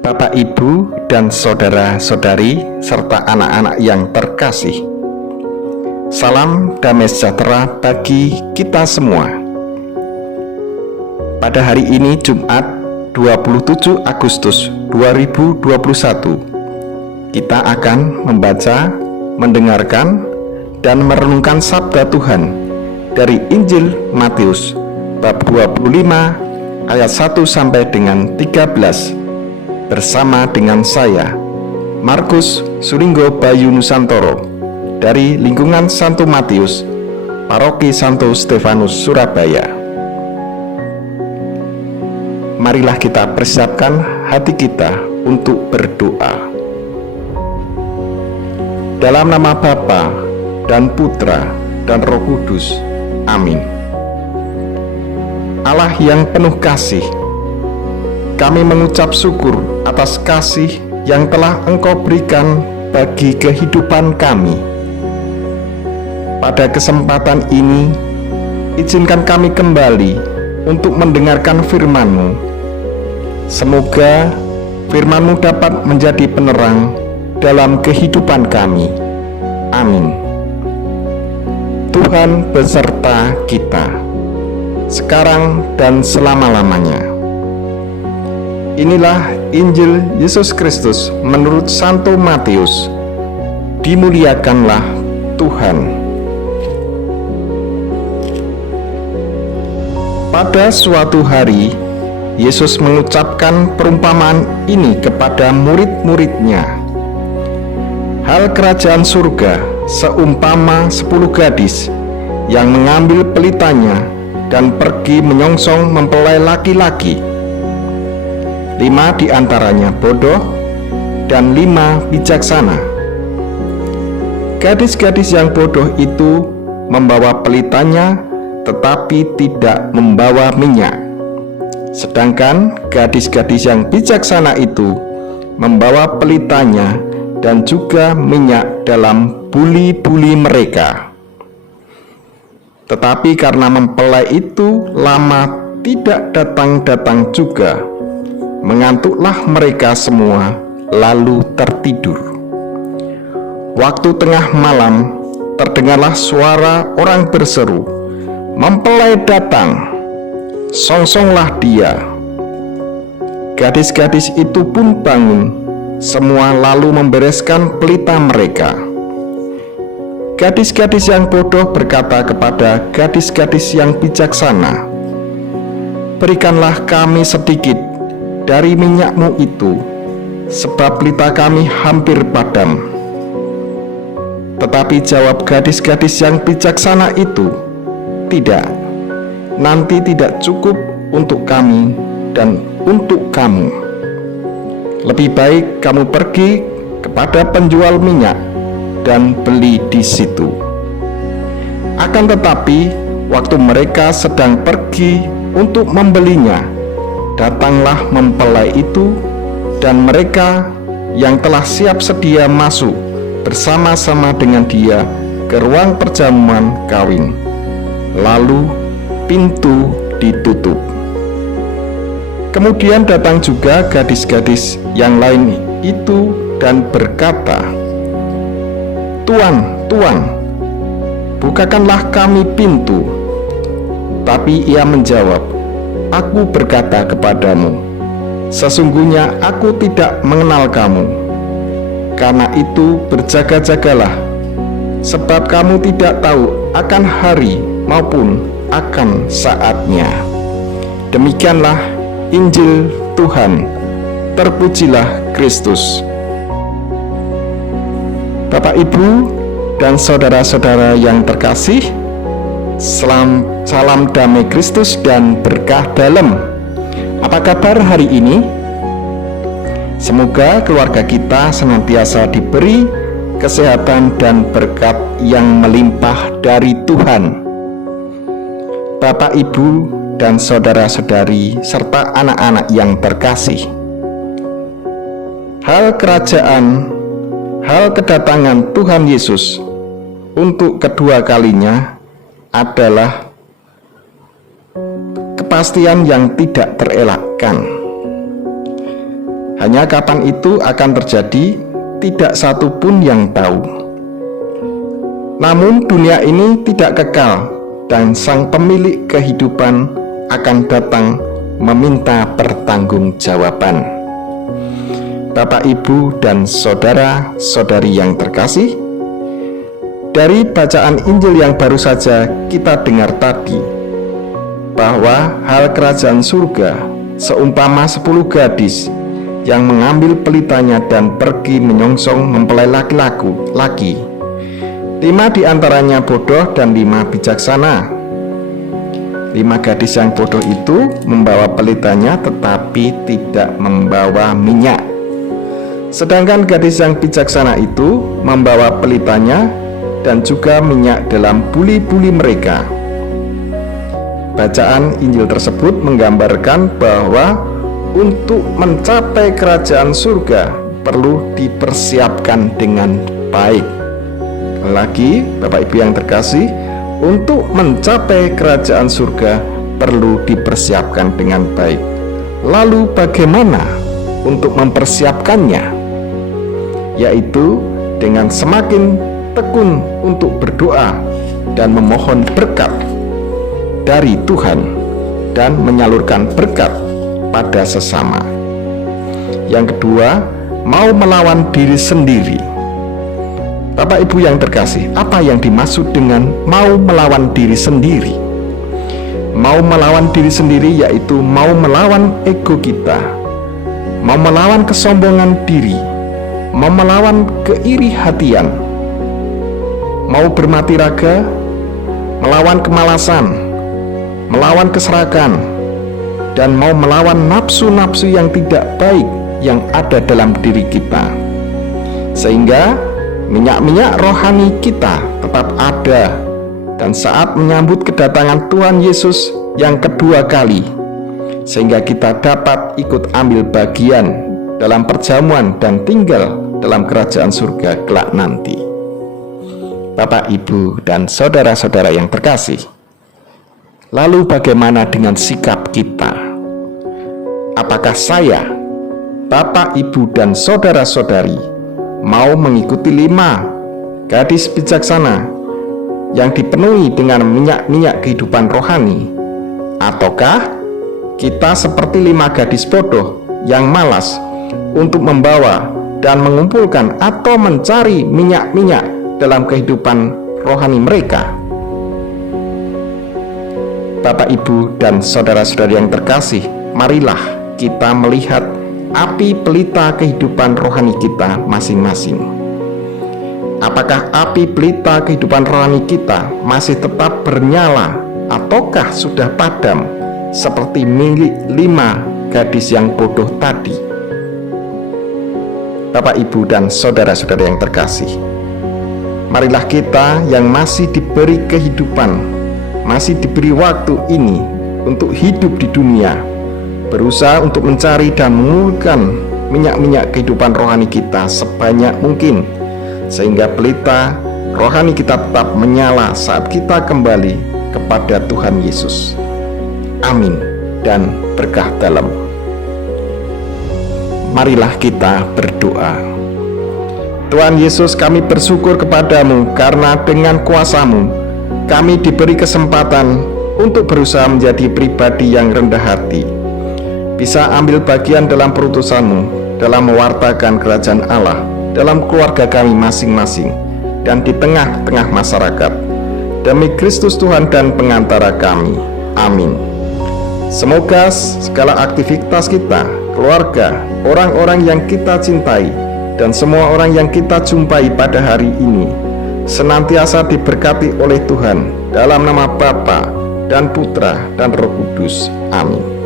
Bapak, Ibu, dan saudara-saudari, serta anak-anak yang terkasih. Salam damai sejahtera bagi kita semua. Pada hari ini Jumat 27 Agustus 2021, kita akan membaca, mendengarkan, dan merenungkan sabda Tuhan dari Injil Matius bab 25 ayat 1 sampai dengan 13 bersama dengan saya, Markus Suringgo Bayu Nusantoro, dari lingkungan Santo Matius, Paroki Santo Stefanus, Surabaya. Marilah kita persiapkan hati kita untuk berdoa. Dalam nama Bapa dan Putra dan Roh Kudus. Amin. Allah yang penuh kasih, kami mengucap syukur atas kasih yang telah Engkau berikan bagi kehidupan kami. Pada kesempatan ini, izinkan kami kembali untuk mendengarkan firman-Mu. Semoga firman-Mu dapat menjadi penerang dalam kehidupan kami. Amin. Tuhan beserta kita, sekarang dan selama-lamanya. Inilah Injil Yesus Kristus menurut Santo Matius. Dimuliakanlah Tuhan. Pada suatu hari, Yesus mengucapkan perumpamaan ini kepada murid-muridnya. Hal kerajaan surga seumpama 10 gadis yang mengambil pelitanya dan pergi menyongsong mempelai laki-laki. 5 di antaranya bodoh dan 5 bijaksana. Gadis-gadis yang bodoh itu membawa pelitanya tetapi tidak membawa minyak. Sedangkan gadis-gadis yang bijaksana itu membawa pelitanya dan juga minyak dalam buli-buli mereka. Tetapi karena mempelai itu lama tidak datang-datang juga, mengantuklah mereka semua lalu tertidur. Waktu tengah malam terdengarlah suara orang berseru, "Mempelai datang, songsonglah dia." Gadis-gadis itu pun bangun, semua lalu membereskan pelita mereka. Gadis-gadis yang bodoh berkata kepada gadis-gadis yang bijaksana, "Berikanlah kami sedikit dari minyak-Mu itu, sebab pelita kami hampir padam." Tetapi jawab gadis-gadis yang bijaksana itu, "Tidak, nanti tidak cukup untuk kami dan untuk kamu. Lebih baik kamu pergi kepada penjual minyak dan beli di situ." Akan tetapi, waktu mereka sedang pergi untuk membelinya, datanglah mempelai itu, dan mereka yang telah siap sedia masuk bersama-sama dengan dia ke ruang perjamuan kawin. Lalu pintu ditutup. Kemudian datang juga gadis-gadis yang lain itu dan berkata, "Tuan, Tuan, bukakanlah kami pintu." Tapi ia menjawab, "Aku berkata kepadamu, sesungguhnya aku tidak mengenal kamu. Karena itu berjaga-jagalah, sebab kamu tidak tahu akan hari maupun akan saatnya." Demikianlah Injil Tuhan. Terpujilah Kristus. Bapak, Ibu, dan saudara-saudara yang terkasih, salam damai Kristus dan berkah dalam. Apa kabar hari ini? Semoga keluarga kita senantiasa diberi kesehatan dan berkat yang melimpah dari Tuhan. Bapak, Ibu, dan saudara-saudari serta anak-anak yang terkasih, hal kedatangan Tuhan Yesus untuk kedua kalinya adalah kepastian yang tidak terelakkan. Hanya kapan itu akan terjadi, tidak satu pun yang tahu. Namun dunia ini tidak kekal, dan Sang Pemilik kehidupan akan datang meminta pertanggungjawaban. Bapak, Ibu, dan saudara-saudari yang terkasih, dari bacaan Injil yang baru saja kita dengar tadi, bahwa hal kerajaan surga seumpama 10 gadis yang mengambil pelitanya dan pergi menyongsong mempelai laki-laki. 5 diantaranya bodoh dan 5 bijaksana. 5 gadis yang bodoh itu membawa pelitanya tetapi tidak membawa minyak. Sedangkan gadis yang bijaksana itu membawa pelitanya dan juga minyak dalam buli-buli mereka. Bacaan Injil tersebut menggambarkan bahwa untuk mencapai kerajaan surga perlu dipersiapkan dengan baik. Lagi, Bapak Ibu yang terkasih, untuk mencapai kerajaan surga perlu dipersiapkan dengan baik. Lalu bagaimana untuk mempersiapkannya? Yaitu dengan semakin tekun untuk berdoa dan memohon berkat dari Tuhan dan menyalurkan berkat pada sesama. Yang kedua, mau melawan diri sendiri. Bapak Ibu yang terkasih, apa yang dimaksud dengan mau melawan diri sendiri? Mau melawan diri sendiri yaitu mau melawan ego kita, mau melawan kesombongan diri, mau melawan keiri hatian, mau bermati raga, melawan kemalasan, melawan keserakan, dan mau melawan nafsu-nafsu yang tidak baik yang ada dalam diri kita, sehingga minyak-minyak rohani kita tetap ada, dan saat menyambut kedatangan Tuhan Yesus yang kedua kali, sehingga kita dapat ikut ambil bagian dalam perjamuan dan tinggal dalam kerajaan surga kelak nanti. Bapak, Ibu, dan saudara-saudara yang terkasih, lalu bagaimana dengan sikap kita? Apakah saya, Bapak, Ibu, dan saudara-saudari mau mengikuti 5 gadis bijaksana yang dipenuhi dengan minyak-minyak kehidupan rohani, ataukah kita seperti 5 gadis bodoh yang malas untuk membawa dan mengumpulkan atau mencari minyak-minyak dalam kehidupan rohani mereka? Bapak, Ibu, dan saudara-saudari yang terkasih, marilah kita melihat api pelita kehidupan rohani kita masing-masing. Apakah api pelita kehidupan rohani kita masih tetap bernyala ataukah sudah padam seperti milik 5 gadis yang bodoh tadi? Bapak, Ibu, dan saudara-saudara yang terkasih, marilah kita yang masih diberi kehidupan, masih diberi waktu ini untuk hidup di dunia, berusaha untuk mencari dan mengumpulkan minyak-minyak kehidupan rohani kita sebanyak mungkin, sehingga pelita rohani kita tetap menyala saat kita kembali kepada Tuhan Yesus. Amin dan berkah dalam. Marilah kita berdoa. Tuhan Yesus, kami bersyukur kepadamu karena dengan kuasa-Mu kami diberi kesempatan untuk berusaha menjadi pribadi yang rendah hati, bisa ambil bagian dalam perutusan-Mu, dalam mewartakan kerajaan Allah, dalam keluarga kami masing-masing, dan di tengah-tengah masyarakat. Demi Kristus Tuhan dan pengantara kami. Amin. Semoga segala aktivitas kita, keluarga, orang-orang yang kita cintai, dan semua orang yang kita jumpai pada hari ini senantiasa diberkati oleh Tuhan dalam nama Bapa dan Putra dan Roh Kudus. Amin.